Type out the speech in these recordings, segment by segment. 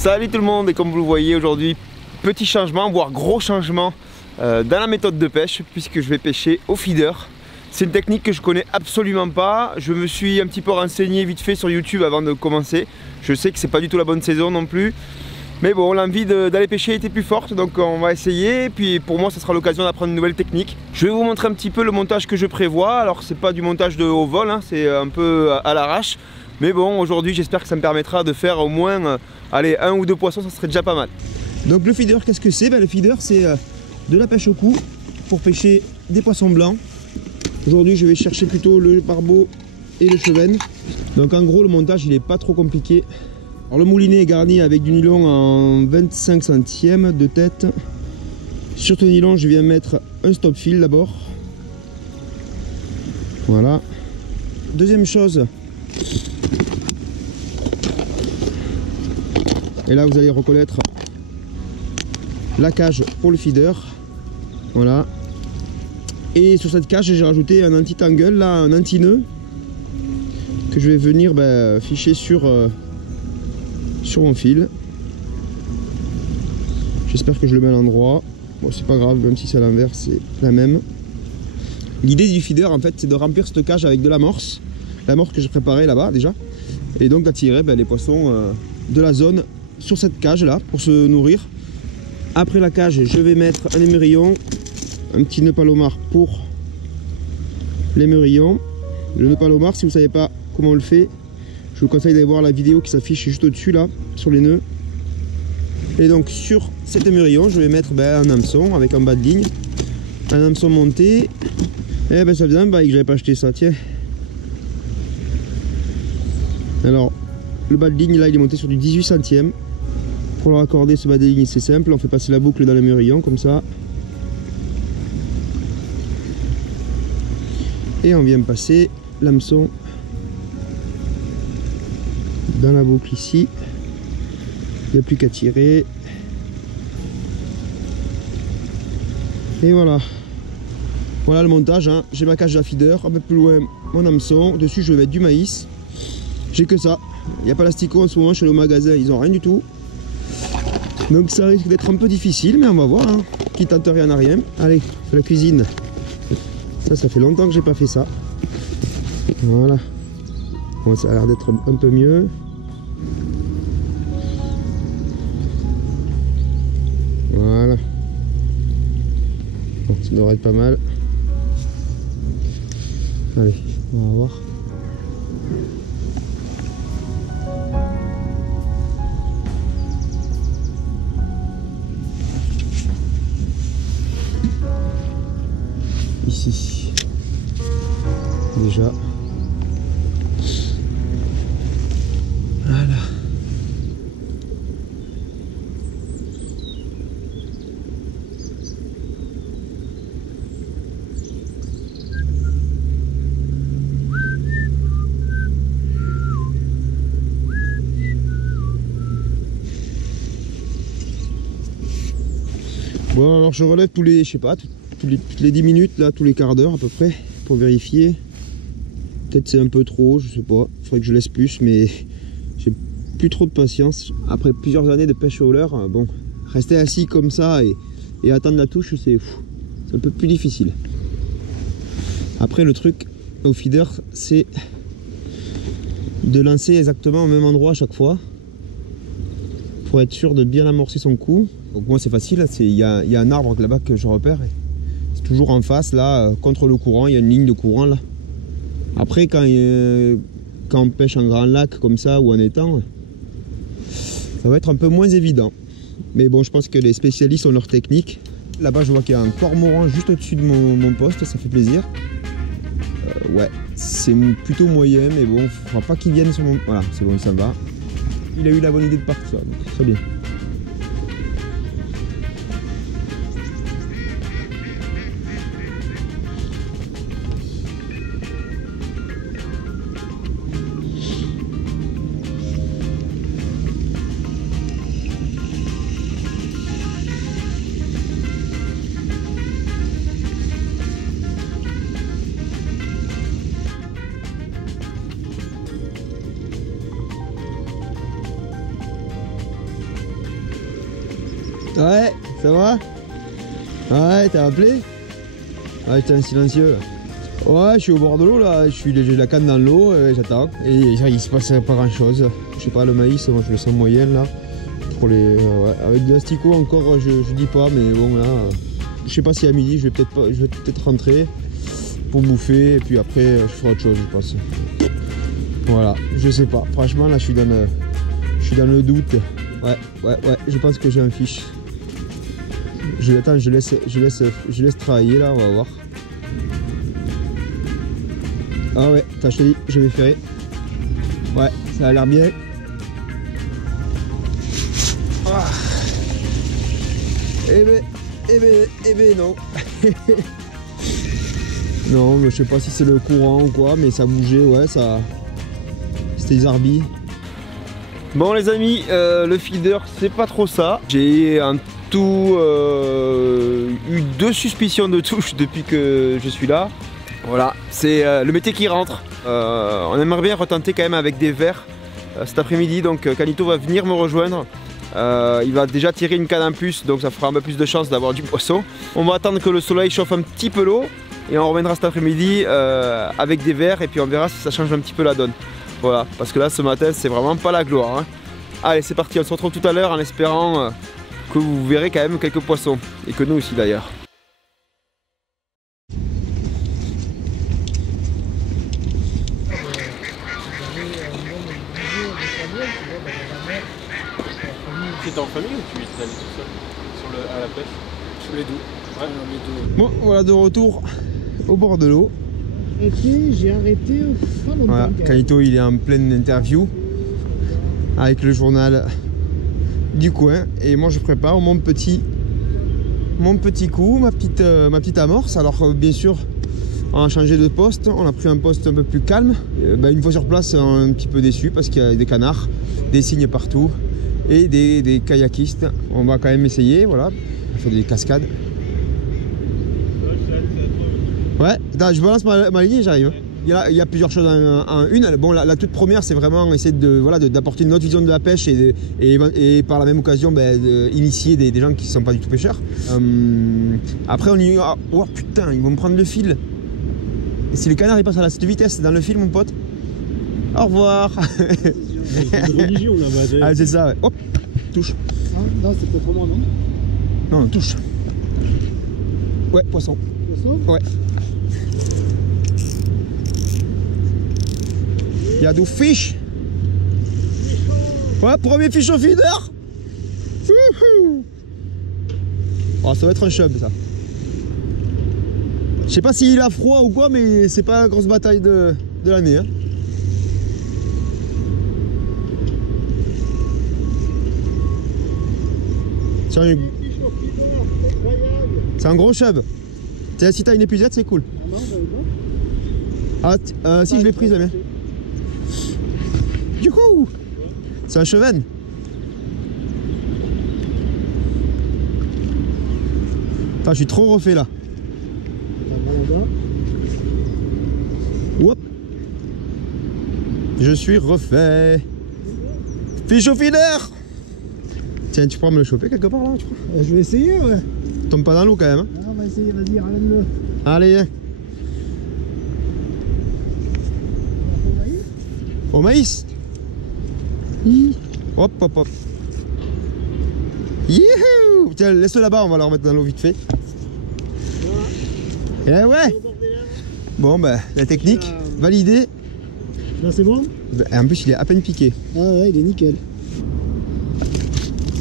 Salut tout le monde, et comme vous le voyez aujourd'hui, petit changement, voire gros changement dans la méthode de pêche, puisque je vais pêcher au feeder. C'est une technique que je connais absolument pas. Je me suis un petit peu renseigné vite fait sur YouTube avant de commencer. Je sais que c'est pas du tout la bonne saison non plus. Mais bon, l'envie d'aller pêcher était plus forte, donc on va essayer. Et puis pour moi, ça sera l'occasion d'apprendre une nouvelle technique. Je vais vous montrer un petit peu le montage que je prévois. Alors c'est pas du montage de haut vol, hein, c'est un peu à l'arrache. Mais bon, aujourd'hui, j'espère que ça me permettra de faire au moins, allez, 1 ou 2 poissons, ça serait déjà pas mal. Donc le feeder, qu'est-ce que c'est? Le feeder, c'est de la pêche au cou pour pêcher des poissons blancs. Aujourd'hui, je vais chercher plutôt le barbeau et le chevenne. Donc en gros, le montage, il est pas trop compliqué. Alors le moulinet est garni avec du nylon en 25 centièmes de tête. Sur ce nylon, je viens mettre un stop fil d'abord. Voilà. Deuxième chose, et là vous allez reconnaître la cage pour le feeder. Voilà. Et sur cette cage, j'ai rajouté un anti-tangle, là, un anti-nœud que je vais venir ficher sur mon fil. J'espère que je le mets à l'endroit. Bon, c'est pas grave, même si c'est à l'envers, c'est la même. L'idée du feeder, en fait, c'est de remplir cette cage avec de l'amorce. L'amorce que j'ai préparée là-bas déjà. Et donc d'attirer les poissons de la zone sur cette cage là pour se nourrir. Après la cage, je vais mettre un émerillon, un petit nœud palomar pour l'émerillon. Le nœud palomar, si vous ne savez pas comment on le fait, je vous conseille d'aller voir la vidéo qui s'affiche juste au-dessus là, sur les nœuds. Et donc sur cet émerillon, je vais mettre un hameçon avec un bas de ligne, un hameçon monté. Et ça faisait un bail que j'avais pas acheté ça, tiens. Alors le bas de ligne là, il est monté sur du 18 centièmes. Pour le raccorder, ce bas de ligne, c'est simple, on fait passer la boucle dans l'émerillon comme ça. Et on vient passer l'hameçon dans la boucle ici. Il n'y a plus qu'à tirer. Et voilà. Voilà le montage, hein. J'ai ma cage à feeder, un peu plus loin mon hameçon. Dessus je vais mettre du maïs. J'ai que ça. Il n'y a pas l'asticot en ce moment chez le magasin, ils n'ont rien du tout. Donc ça risque d'être un peu difficile, mais on va voir, hein. Qui tente rien n'a rien. Allez, c'est la cuisine. Ça fait longtemps que j'ai pas fait ça. Voilà. Bon, ça a l'air d'être un peu mieux. Voilà. Bon, ça devrait être pas mal. Allez, on va voir. Ici déjà voilà. Bon, alors je relève tous les, je sais pas, toutes les 10 minutes, là, tous les quarts d'heure à peu près, pour vérifier. Peut-être c'est un peu trop, je sais pas, il faudrait que je laisse plus, mais j'ai plus trop de patience. Après plusieurs années de pêche au leurre, bon, rester assis comme ça et attendre la touche, c'est un peu plus difficile. Après le truc au feeder, c'est de lancer exactement au même endroit à chaque fois, pour être sûr de bien amorcer son coup. Donc moi c'est facile, il y a un arbre là-bas que je repère. Toujours en face là, contre le courant, il y a une ligne de courant là. Après quand on pêche en grand lac comme ça ou en étang, ça va être un peu moins évident. Mais bon, je pense que les spécialistes ont leur technique. Là-bas je vois qu'il y a un cormoran juste au-dessus de mon poste, ça fait plaisir. Ouais, c'est plutôt moyen, mais bon, il ne faudra pas qu'il vienne sur mon... Voilà, c'est bon, ça va. Il a eu la bonne idée de partir, donc très bien. Ouais, ça va? Ouais, t'as appelé? Ouais, j'étais un silencieux. Ouais, je suis au bord de l'eau là, j'ai la canne dans l'eau, j'attends. Et il se passe pas grand chose. Je sais pas, le maïs, moi je le sens moyen là. Pour les, ouais. Avec de l'asticot encore, je dis pas, mais bon là, je sais pas si à midi je vais peut-être rentrer pour bouffer et puis après je ferai autre chose, je pense. Voilà, je sais pas. Franchement là, je suis dans le doute. Ouais, je pense que j'ai un fiche. Attends, je laisse travailler là, on va voir. Ah ouais, je te dis, je vais faire. Ouais, ça a l'air bien. Ah. Eh ben non. Non, mais je sais pas si c'est le courant ou quoi, mais ça bougeait, ouais, ça. C'était les arbis. Bon les amis, le feeder c'est pas trop ça. J'ai en tout eu 2 suspicions de touche depuis que je suis là. Voilà, c'est le métier qui rentre. On aimerait bien retenter quand même avec des vers cet après-midi, donc Canito va venir me rejoindre. Il va déjà tirer une canne en plus, donc ça fera un peu plus de chance d'avoir du poisson. On va attendre que le soleil chauffe un petit peu l'eau et on reviendra cet après-midi avec des vers et puis on verra si ça change un petit peu la donne. Voilà, parce que là ce matin c'est vraiment pas la gloire, hein. Allez, c'est parti, on se retrouve tout à l'heure en espérant que vous verrez quand même quelques poissons et que nous aussi d'ailleurs. Tu es en famille ou tu es allé tout seul à la pêche? Sur les dos. Ouais, les deux. Bon, voilà de retour au bord de l'eau. J'ai arrêté pas longtemps. Voilà, Canito il est en pleine interview avec le journal du coin et moi je prépare mon petit coup, ma petite amorce. Alors bien sûr on a changé de poste, on a pris un poste un peu plus calme. Une fois sur place on est un petit peu déçu parce qu'il y a des canards, des cygnes partout et des kayakistes. On va quand même essayer, voilà, on fait des cascades. Ouais, attends, je balance ma ligne et j'arrive. Il y a plusieurs choses en une. Bon, la toute première, c'est vraiment essayer d'apporter une autre vision de la pêche et par la même occasion initier des gens qui ne sont pas du tout pêcheurs. Après, on y va. Oh putain, ils vont me prendre le fil. Et si le canard il passe à cette vitesse dans le fil, mon pote, au revoir. C'est une religion là-bas. Ah, c'est ça, ouais. Hop, touche. Ah, non, c'est peut-être moi, non? Non, touche. Ouais, poisson. Poisson? Ouais. Il y a du fish. Ouais, premier fish au feeder. Oh, ça va être un chub ça. Je sais pas s'il a froid ou quoi, mais c'est pas la grosse bataille de l'année, hein. C'est un gros chub. Si t'as une épuisette, c'est cool. Ah, si je l'ai prise la mienne. Du coup, c'est un chevenne. Attends, je suis trop refait là. Hop. Je suis refait. Fiche au feeder. Tiens, tu pourras me le choper quelque part là, tu crois? Je vais essayer, ouais. Tombe pas dans l'eau quand même. Hein. Ah, on va essayer, vas-y, ramène-le. Allez. Au maïs. Hop, hop, hop. Youhou. Tiens, laisse-le là-bas, on va le remettre dans l'eau vite fait. Voilà. Eh ouais. Bon, la technique, validée. Là, c'est bon? En plus, il est à peine piqué. Ah ouais, il est nickel.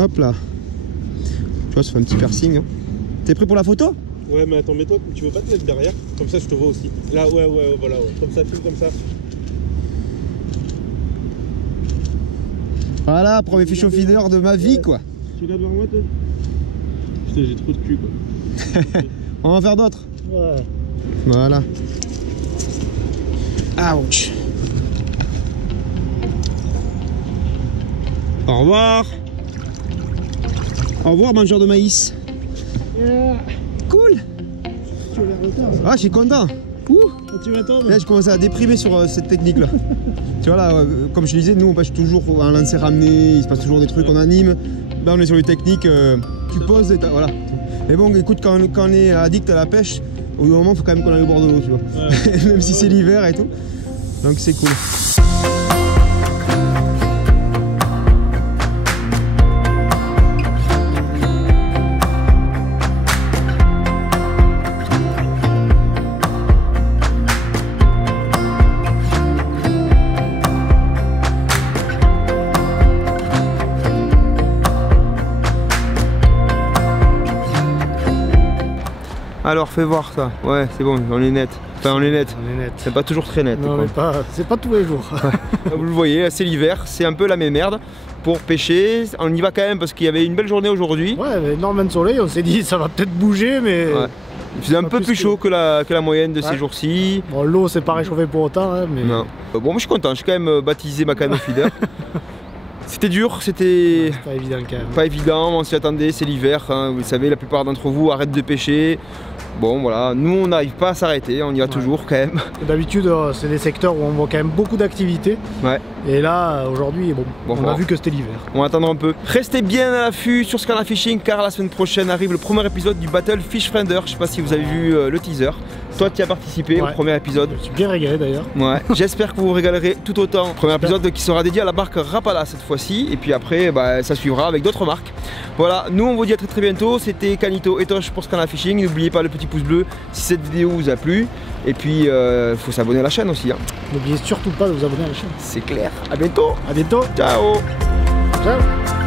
Hop là. Tu vois, ça fait un petit piercing. Hein. T'es prêt pour la photo? Ouais, mais attends, mets-toi, tu veux pas te mettre derrière? Comme ça, je te vois aussi. Là, ouais, voilà, ouais. Comme ça, filme comme ça. Voilà, premier fish au feeder de ma vie, quoi. Tu l'as devant moi, toi? Putain, j'ai trop de cul, quoi. On va en faire d'autres. Ouais. Voilà. Ouch. Au revoir. Au revoir, mangeur de maïs. Yeah. Cool. Tu as l'air retard. Ah, je suis content. Ouh. Tu m'étonnes. Là, je commence à déprimer sur cette technique-là. Tu vois, là, comme je disais, nous, on pêche toujours un lancer ramené, il se passe toujours des trucs, on anime. Là, on est sur les techniques, tu poses et voilà. Mais bon, écoute, quand on est addict à la pêche, au bout d'un moment, il faut quand même qu'on aille au bord de l'eau, tu vois. Ouais. Même si c'est l'hiver et tout. Donc, c'est cool. Alors fais voir ça, ouais c'est bon, on est net. Enfin on est net. C'est pas toujours très net. Non mais c'est pas tous les jours. Vous le voyez, c'est l'hiver, c'est un peu la même merde pour pêcher. On y va quand même parce qu'il y avait une belle journée aujourd'hui. Ouais, il y avait énormément de soleil, on s'est dit ça va peut-être bouger mais... Ouais. Il faisait un peu plus chaud que la moyenne de ces jours-ci. Bon l'eau c'est pas réchauffé pour autant hein, mais... Non. Bon moi je suis content, j'ai quand même baptisé ma canne au feeder. C'était dur, c'était pas évident quand même. Pas évident, on s'y attendait, c'est l'hiver, hein. Vous savez, la plupart d'entre vous arrêtent de pêcher. Bon voilà, nous on n'arrive pas à s'arrêter, on y va toujours quand même. D'habitude c'est des secteurs où on voit quand même beaucoup d'activités. Ouais. Et là aujourd'hui on a vu que c'était l'hiver. On va attendre un peu. Restez bien à l'affût sur Scanner Fishing car la semaine prochaine arrive le premier épisode du Battle Fish Finder. Je sais pas si vous avez vu le teaser. Toi tu y as participé au premier épisode. Je suis bien régalé d'ailleurs. Ouais. J'espère que vous vous régalerez tout autant. Premier épisode qui sera dédié à la marque Rapala cette fois-ci. Et puis après ça suivra avec d'autres marques. Voilà, nous on vous dit à très bientôt. C'était Canito et Tosh pour Scanner Fishing. N'oubliez pas le petit pouce bleu si cette vidéo vous a plu. Et puis faut s'abonner à la chaîne aussi. Hein. N'oubliez surtout pas de vous abonner à la chaîne. C'est clair. À bientôt. À bientôt. Ciao. Ciao.